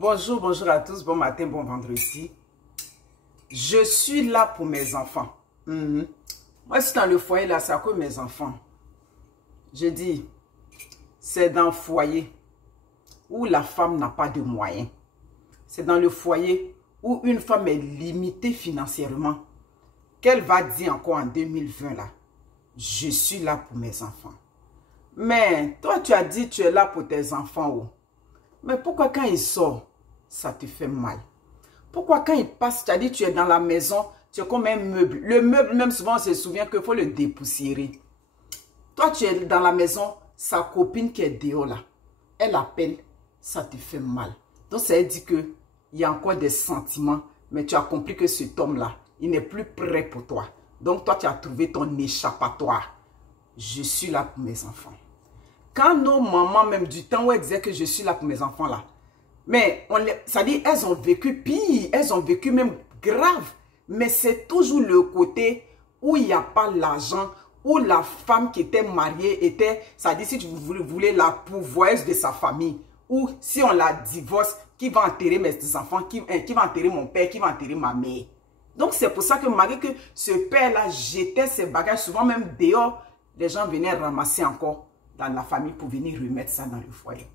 Bonjour, bonjour à tous, bon matin, bon vendredi. Je suis là pour mes enfants. Moi, c'est dans le foyer là, c'est à cause de mes enfants. Je dis, c'est dans le foyer où la femme n'a pas de moyens. C'est dans le foyer où une femme est limitée financièrement. Qu'elle va dire encore en 2020 là, je suis là pour mes enfants. Mais toi, tu as dit tu es là pour tes enfants. Oh. Mais pourquoi quand ils sortent, ça te fait mal? Pourquoi quand ils passent, tu as dit tu es dans la maison, tu es comme un meuble. Le meuble, même souvent, on se souvient qu'il faut le dépoussiérer. Toi, tu es dans la maison, sa copine qui est dehors là, elle appelle, ça te fait mal. Donc, ça veut dire qu'il y a encore des sentiments, mais tu as compris que cet homme-là, il n'est plus prêt pour toi. Donc, toi, tu as trouvé ton échappatoire. Je suis là pour mes enfants. Quand nos mamans, même du temps où elles disaient que je suis là pour mes enfants là, mais ça dit, elles ont vécu pire, elles ont vécu même grave. Mais c'est toujours le côté où il n'y a pas l'argent, où la femme qui était mariée était, ça dit, si tu voulais la pourvoyeuse de sa famille, ou si on la divorce, qui va enterrer mes enfants, qui va enterrer mon père, qui va enterrer ma mère. Donc c'est pour ça que malgré que ce père-là jetait ses bagages, souvent même dehors, les gens venaient ramasser encore dans la famille pour venir remettre ça dans le foyer.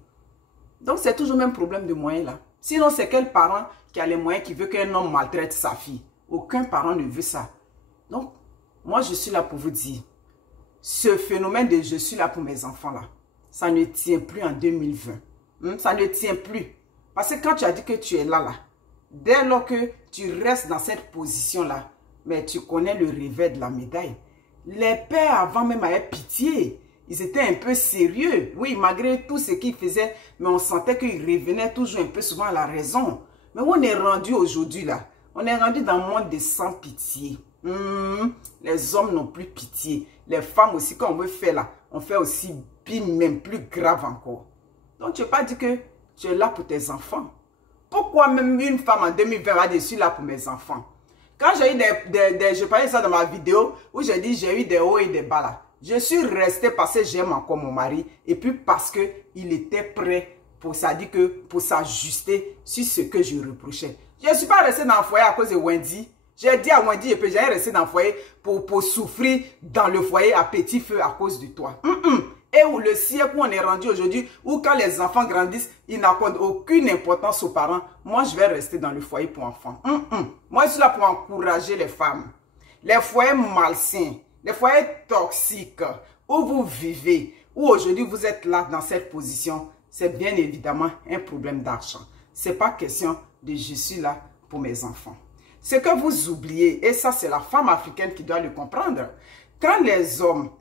Donc, c'est toujours le même problème de moyens là. Sinon, c'est quel parent qui a les moyens qui veut qu'un homme maltraite sa fille? Aucun parent ne veut ça. Donc, moi, je suis là pour vous dire, ce phénomène de je suis là pour mes enfants là, ça ne tient plus en 2020. Ça ne tient plus. Parce que quand tu as dit que tu es là, dès lors que tu restes dans cette position là, mais tu connais le revers de la médaille. Les pères avant même avaient pitié. Ils étaient un peu sérieux. Oui, malgré tout ce qu'ils faisaient, mais on sentait qu'ils revenaient toujours un peu souvent à la raison. Mais où on est rendu aujourd'hui là? On est rendu dans un monde de sans pitié. Les hommes n'ont plus pitié. Les femmes aussi, quand on veut faire là, on fait aussi pire, même plus grave encore. Donc tu n'as pas dit que tu es là pour tes enfants. Pourquoi même une femme en 2020 va dire je suis là pour mes enfants? Quand j'ai eu je parlais de ça dans ma vidéo, où j'ai dit j'ai eu des hauts et des bas là. Je suis restée parce que j'aime encore mon mari et puis parce qu'il était prêt pour s'ajuster sur ce que je reprochais. Je ne suis pas restée dans le foyer à cause de Wendy. J'ai dit à Wendy que j'allais rester dans le foyer pour souffrir dans le foyer à petit feu à cause de toi. Et où le siècle où on est rendu aujourd'hui, où quand les enfants grandissent, ils n'accordent aucune importance aux parents. Moi, je vais rester dans le foyer pour enfants. Moi, je suis là pour encourager les femmes. Les foyers malsains. Les foyers toxiques où vous vivez, où aujourd'hui vous êtes là dans cette position, c'est bien évidemment un problème d'argent. Ce n'est pas question de je suis là pour mes enfants. Ce que vous oubliez, et ça c'est la femme africaine qui doit le comprendre, quand les hommes,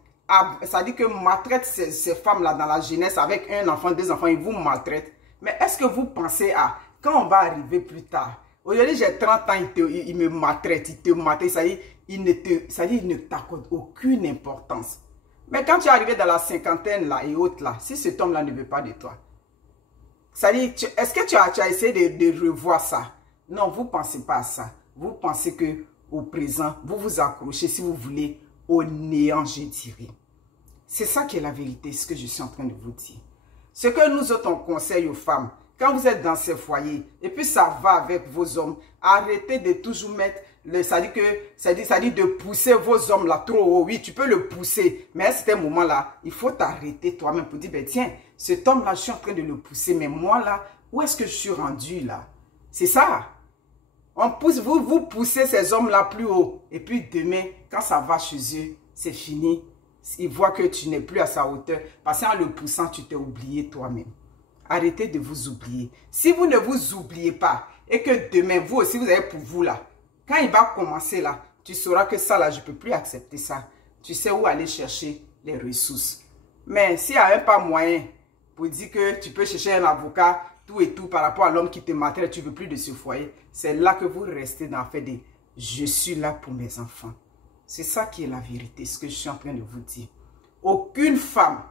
ça dit que maltraitent ces femmes-là dans la jeunesse avec un enfant, deux enfants, ils vous maltraitent. Mais est-ce que vous pensez à quand on va arriver plus tard? Aujourd'hui j'ai 30 ans, il me maltraite, il te maltraite, ça dit, il ne t'accorde aucune importance. Mais quand tu es arrivé dans la cinquantaine là et autres là, si cet homme là ne veut pas de toi, ça dit, est-ce que tu as essayé de revoir ça? Non, vous ne pensez pas à ça. Vous pensez que au présent, vous vous accrochez si vous voulez au néant, je dirais. C'est ça qui est la vérité, ce que je suis en train de vous dire. Ce que nous autres on conseille aux femmes, quand vous êtes dans ces foyers, et puis ça va avec vos hommes, arrêtez de toujours mettre, ça dit de pousser vos hommes là trop haut. Oui, tu peux le pousser, mais à ce moment-là, il faut t'arrêter toi-même pour dire, ben tiens, cet homme-là, je suis en train de le pousser, mais moi là, où est-ce que je suis rendu là? C'est ça. On pousse, vous poussez ces hommes-là plus haut, et puis demain, quand ça va chez eux, c'est fini. Ils voient que tu n'es plus à sa hauteur, parce qu'en le poussant, tu t'es oublié toi-même. Arrêtez de vous oublier. Si vous ne vous oubliez pas et que demain, vous aussi, vous avez pour vous là, quand il va commencer là, tu sauras que ça là, je ne peux plus accepter ça. Tu sais où aller chercher les ressources. Mais s'il n'y a même pas moyen pour dire que tu peux chercher un avocat, tout et tout par rapport à l'homme qui te maltraite, tu ne veux plus de ce foyer, c'est là que vous restez dans le fait de « je suis là pour mes enfants ». C'est ça qui est la vérité, ce que je suis en train de vous dire. Aucune femme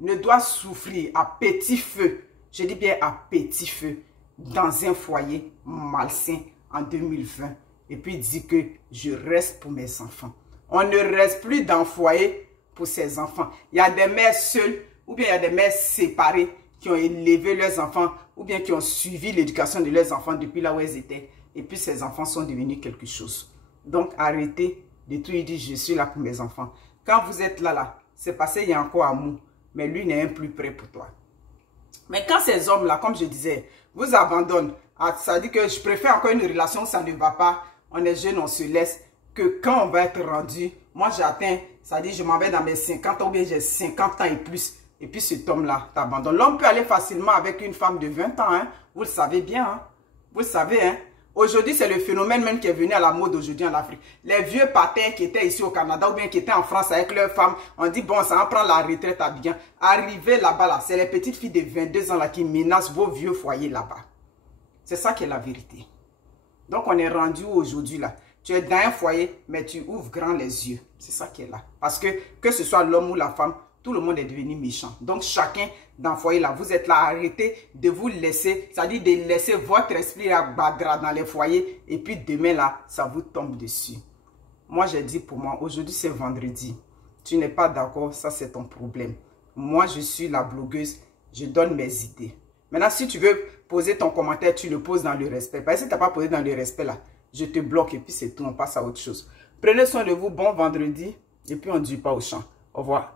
ne doit souffrir à petit feu, je dis bien à petit feu, dans un foyer malsain en 2020. Et puis dit que je reste pour mes enfants. On ne reste plus dans le foyer pour ses enfants. Il y a des mères seules ou bien il y a des mères séparées qui ont élevé leurs enfants ou bien qui ont suivi l'éducation de leurs enfants depuis là où elles étaient. Et puis ces enfants sont devenus quelque chose. Donc arrêtez de tout dire, je suis là pour mes enfants. Quand vous êtes là, c'est passé, il y a encore amour. Mais lui n'est même plus prêt pour toi. Mais quand ces hommes-là, comme je disais, vous abandonnent, ça dit que je préfère encore une relation où ça ne va pas, on est jeune, on se laisse, que quand on va être rendu, moi j'atteins, ça dit je m'en vais dans mes 50 ans, ou bien j'ai 50 ans et plus, et puis cet homme-là t'abandonne. L'homme peut aller facilement avec une femme de 20 ans, hein, vous le savez bien, hein, vous le savez, hein. Aujourd'hui, c'est le phénomène même qui est venu à la mode aujourd'hui en Afrique. Les vieux patins qui étaient ici au Canada ou bien qui étaient en France avec leurs femmes, on dit bon, ça va prendre la retraite à bien. Arrivé là-bas, là, c'est les petites filles de 22 ans là qui menacent vos vieux foyers là-bas. C'est ça qui est la vérité. Donc, on est rendu aujourd'hui là. Tu es dans un foyer, mais tu ouvres grand les yeux. C'est ça qui est là. Parce que ce soit l'homme ou la femme, tout le monde est devenu méchant. Donc, chacun dans le foyer là, vous êtes là, arrêtez de vous laisser, c'est-à-dire de laisser votre esprit à bagra dans les foyers. Et puis demain là, ça vous tombe dessus. Moi, j'ai dit pour moi, aujourd'hui c'est vendredi. Tu n'es pas d'accord, ça c'est ton problème. Moi, je suis la blogueuse, je donne mes idées. Maintenant, si tu veux poser ton commentaire, tu le poses dans le respect. Parce que si tu n'as pas posé dans le respect là, je te bloque et puis c'est tout, on passe à autre chose. Prenez soin de vous, bon vendredi. Et puis on ne dit pas au champ. Au revoir.